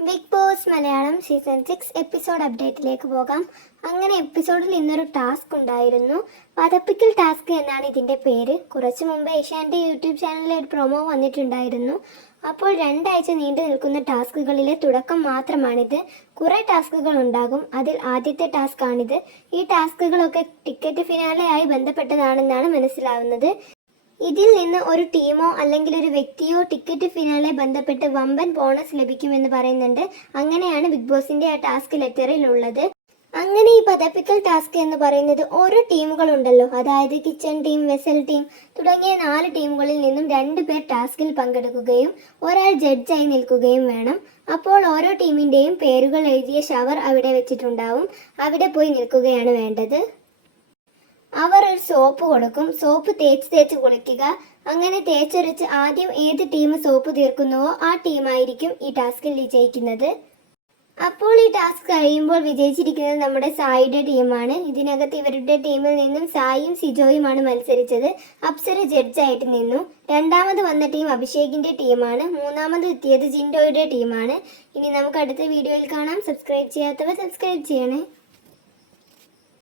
Bigg Boss Malayalam season six episode അപ്ഡേറ്റിലേക്ക് പോകാം. അങ്ങനെ എപ്പിസോഡിൽ ഇന്നൊരു ടാസ്ക് ഉണ്ടായിരുന്നു. പതപ്പിക്കൽ ടാസ്ക് എന്നാണ് ഇതിന്റെ പേര്. കുറച്ച് മുമ്പ് ഏഷ്യാന്റെ യൂട്യൂബ് ചാനലിൽ ഒരു പ്രൊമോ വന്നിട്ടുണ്ടായിരുന്നു. അപ്പോൾ രണ്ടാഴ്ച നീണ്ടു നിൽക്കുന്ന ടാസ്കുകളിലെ തുടക്കം മാത്രമാണിത്. കുറേ ടാസ്കുകൾ ഉണ്ടാകും. അതിൽ ആദ്യത്തെ ടാസ്ക് ആണിത് ഈ ടാസ്കുകളൊക്കെ ടിക്കറ്റ് ഫിനാലയായി ബന്ധപ്പെട്ടതാണെന്നാണ് മനസ്സിലാവുന്നത്. ഇതിൽ നിന്ന് ഒരു ടീമോ അല്ലെങ്കിൽ ഒരു വ്യക്തിയോ ടിക്കറ്റ് ഫിനാലെ ബന്ധപ്പെട്ട് വമ്പൻ ബോണസ് ലഭിക്കുമെന്ന് പറയുന്നുണ്ട്. അങ്ങനെയാണ് ബിഗ് ബോസിന്റെ ആ ടാസ്ക് ലെറ്ററിൽ ഉള്ളത്. അങ്ങനെ ഈ പതപ്പിക്കൽ ടാസ്ക് എന്ന് പറയുന്നത് ഓരോ ടീമുകളുണ്ടല്ലോ. അതായത് കിച്ചൺ ടീം വെസൽ ടീം തുടങ്ങിയ നാല് ടീമുകളിൽ നിന്നും രണ്ട് പേർ ടാസ്കിൽ പങ്കെടുക്കുകയും ഒരാൾ ജഡ്ജായി നിൽക്കുകയും വേണം. അപ്പോൾ ഓരോ ടീമിന്റെയും പേരുകൾ എഴുതിയ ഷവർ അവിടെ വെച്ചിട്ടുണ്ടാവും. അവിടെ പോയി നിൽക്കുകയാണ് വേണ്ടത്. അവർ ഒരു സോപ്പ് കൊടുക്കും. സോപ്പ് തേച്ച് തേച്ച് കുളിക്കുക. അങ്ങനെ തേച്ചൊരച്ച് ആദ്യം ഏത് ടീം സോപ്പ് തീർക്കുന്നുവോ ആ ടീമായിരിക്കും ഈ ടാസ്കിൽ വിജയിക്കുന്നത്. അപ്പോൾ ഈ ടാസ്ക് കഴിയുമ്പോൾ വിജയിച്ചിരിക്കുന്നത് നമ്മുടെ സായിയുടെ ടീമാണ് ഇതിനകത്ത് ഇവരുടെ ടീമിൽ നിന്നും സായിയും സിജോയുമാണ് മത്സരിച്ചത്. അപ്സര ജഡ്ജായിട്ട് നിന്നു. രണ്ടാമത് വന്ന ടീം അഭിഷേകിന്റെ ടീമാണ് മൂന്നാമത് എത്തിയത് ജിൻഡോയുടെ ടീമാണ് ഇനി നമുക്ക് അടുത്ത വീഡിയോയിൽ കാണാം. സബ്സ്ക്രൈബ് ചെയ്യാത്തവർ സബ്സ്ക്രൈബ് ചെയ്യണേ.